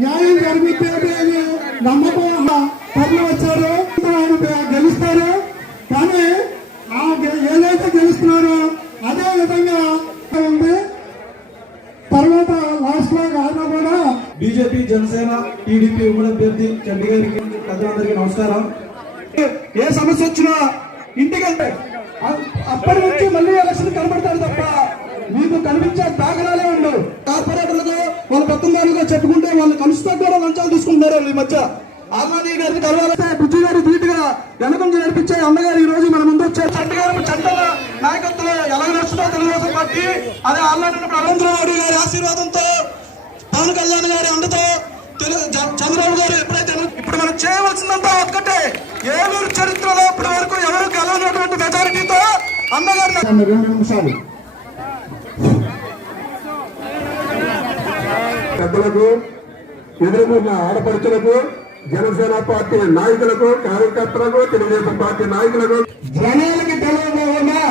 న్యాయం జరుగుతుంది అని నమ్మకం తరలి వచ్చారు గెలుస్తారు. కానీ ఆ ఏదైతే గెలుస్తున్నారో అదే విధంగా ఉంది. తర్వాత లాస్ట్లో ఆయన కూడా బీజేపీ జనసేన టీడీపీ ఉమ్మడి అభ్యర్థి చండి గారికి పెద్దలందరికీ నమస్కారం. ఏ సమస్య వచ్చినా ఇంటికంటే అప్పటి నుంచి మళ్ళీ ఎలక్షన్ కనబడతారు తప్ప మీకు కనిపించే దాఖలాలే వాళ్ళు కలుస్తా కూడా లంచాలు తీసుకుంటున్నారు ఈ మధ్య. ఆర్మాది గారికి కలవాలంటే బుజ్జి గారు ధీటుగా వెనకంజ నడిపించే అన్నగారు ఈ రోజు మన ముందు వచ్చారు చంటి గారు చంటల నాయకత్వంలో ఎలా నడుస్తుందో తెలుగుదేశం పార్టీ అదే ఆల్రెడీ నరేంద్ర మోడీ గారి ఆశీర్వాదంతో పవన్ కళ్యాణ్ గారి అండతో చంద్రబాబు గారు ఎప్పుడైతే ఇప్పుడు మనం చేయవలసిందంతా ఒక్కటే ఏలూరు చరిత్రలో ఇప్పటి వరకు ఎవరు గెలవనటువంటి మెజారిటీతో అన్నగారు రెండు నిమిషాలు. పెద్దలకు ఎదురుకున్న ఆడపడుచులకు జనసేన పార్టీ నాయకులకు కార్యకర్తలకు తెలుగుదేశం పార్టీ నాయకులకు జనాలకి తెలియకుండా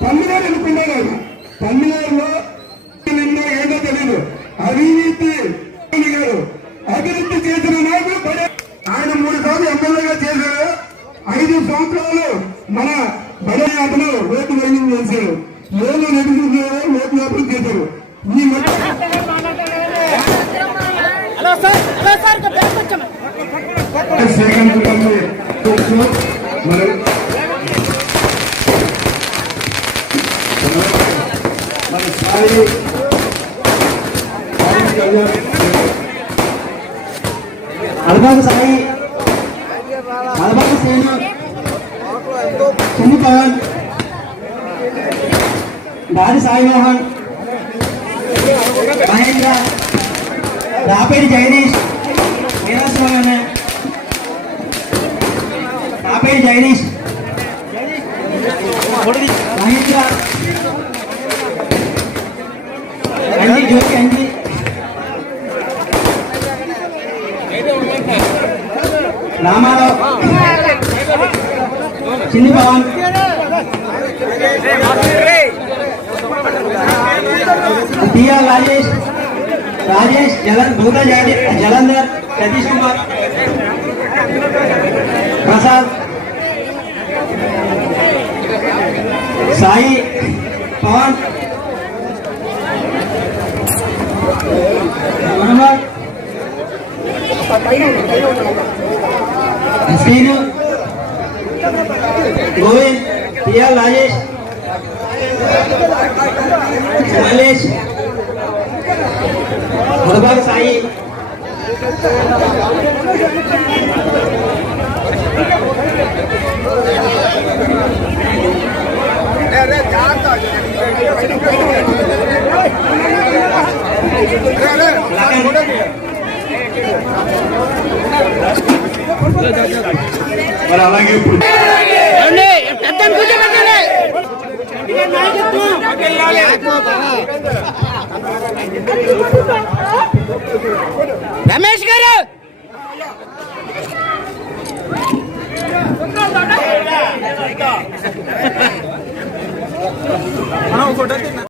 తమిళనాడు అనుకున్నాడు ఆయన తమ్మినేరులో నిన్నో ఏంటో తెలియదు అవినీతి గారు అభివృద్ధి చేసిన నాయకులు ఆయన మూడు సార్లు ఎమ్మెల్యేగా చేశారు. ఐదు సంవత్సరాలు మన బడే అతను ఓటు వైనింగ్ చేశారు. ఏదో నడిపించారు ఓటు వ్యాపారం చేశారు. ఈ మధ్య హలో సార్ హలో సార్ ఇక్కడ బ్యాక్ వచ్చాము సేకరించడంలో మరి మన సాయి పవన్ కళ్యాణ్ అలబాబు సాయి అలబాబు శ్రీను సున్ని పవన్ దాడి సాయి మోహన్ మహేంద్ర రాపేడి జగదీష్ వీరాస్వామి రాపేడి జగదీష్ మహేంద్ర అంజి జ్యోతి అంజి రామారావు చిన్ని పవన్ राजेश जलन भूतल जलंधर सतीश कुमार। प्रसाद। साई पवन। मनोहर। गोविंद। प्रिया राजेश। मलेश మురబాబు సాయి. మరి అలాగే ఇప్పుడు కూర్చోబెట్టండి. రమేష్ గారు!